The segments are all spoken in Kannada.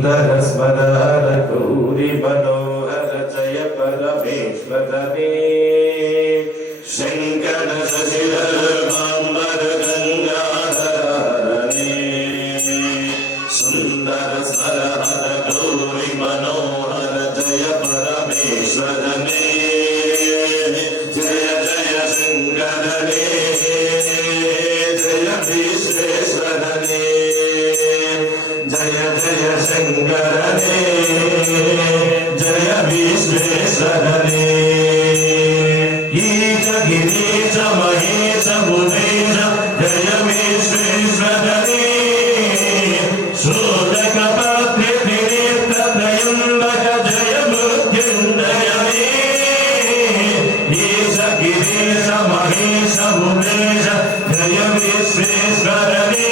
सुंदर स्मरण गौरी मनोहर जय परमेश्वरने शंकर शशिधर बांबर गंगाधरने सुंदर स्मरण गौरी मनोहर जय परमेश्वरने जय जय शंकरने जय विश्वेश्वरने जय जय शंकरने जय विश्वेश्वरने ईश गिरीश महेश भुवेश जय विश्वेश्वरने शोधक पद्मनेत्र त्रयंबक जय मृत्युंजयने ईश गिरीश महेश भुवेश जय विश्वेश्वरने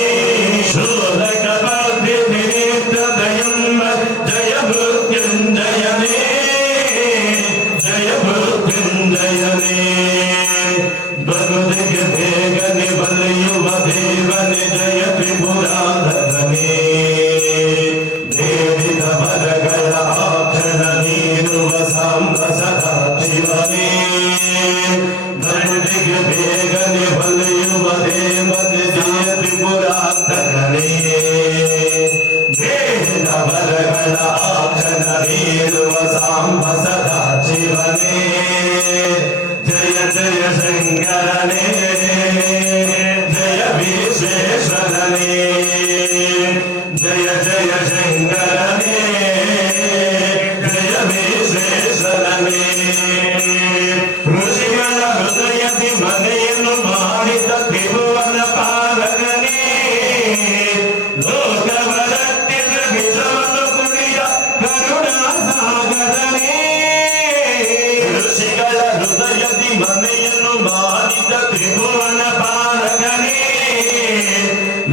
शोधक पद्मनेत्र त्रयंबक जय मृत्युंजयने जय मृत्युंजयने भगवद् भेगने बलयुव देवने जय त्रिपुराधरने देवित वरಗಳ ಆಭರಣ ನೀಡುವ ಸಾಂಬ ಸದಾ ಶಿವನೇ ಭಗವದ್ಗೆ ಬೇಗನೆ ಬಲಯುವ ದೇವನೆ ಜಯ ತ್ರಿಪುರಾಧರನೇ ದೇವಿತ ವರಗಳ ಆಭರಣ ನೀಡುವ ಸಾಂಬ ಸದಾ ಶಿವನೇ जय जय शंकरने जय विश्वेश्वरने जय जय शंकरने जय विश्वेश्वरने ಋಷಿಗಳ ಹೃದಯದಿ ಮನೆಯನ್ನು ಮಾಡಿದ ತ್ರಿಭುವನ ಪಾಲಕನೇ ಲೋಕವ ರಕ್ಷಿಸ ವಿಷವನ್ನು ಕುಡಿದ ಕರುಣಾ ಸಾಗರನೇ ಋಷಿಗಳ ಹೃದಯದಿ ಮನೆಯನ್ನು ಮಾಡಿದ ತ್ರಿಭುವನ ಪಾಲಕನೇ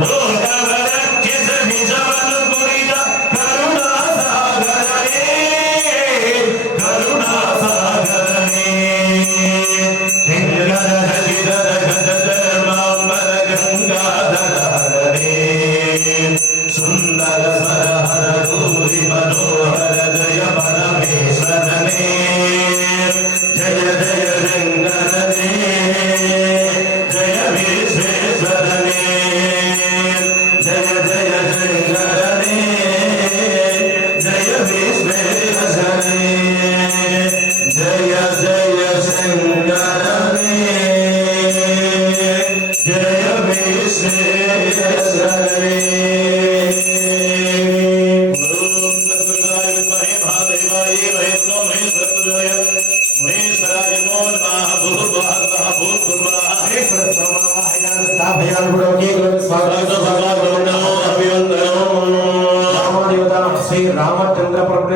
ಲೋಕವ ರಕ್ಷಿಸ ವಿಷವನ್ನು ಕುಡಿದ ಕರುಣಾ ಸಾಗರನೇ ಕರುಣಾ ಸಾಗರನೇ ಶಂಕರ ಶಶಿಧರ ಗದಧರ ಮಾಂಬರ ಗಂಗಾಧರನೇ ಸುಂದರ ಸ್ವರಹರ ಗೌರಿ ಮನೋಹರ ಜಯ ಪರಮೇಶ್ವರನೇ जय जय शंकरने जय विश्वेश्वरने जय जय शंकरने जय विश्वेश्वरने जय जय शंकरने जय विश्वेश्वरने महेश्वराय नमो नमः भूर्भुवः भूर्भुवः स्थापयामि गुणोके स्वागतं भगवान् नमो अभिवन्दनं रामदेवता श्री रामचंद्र प्रभु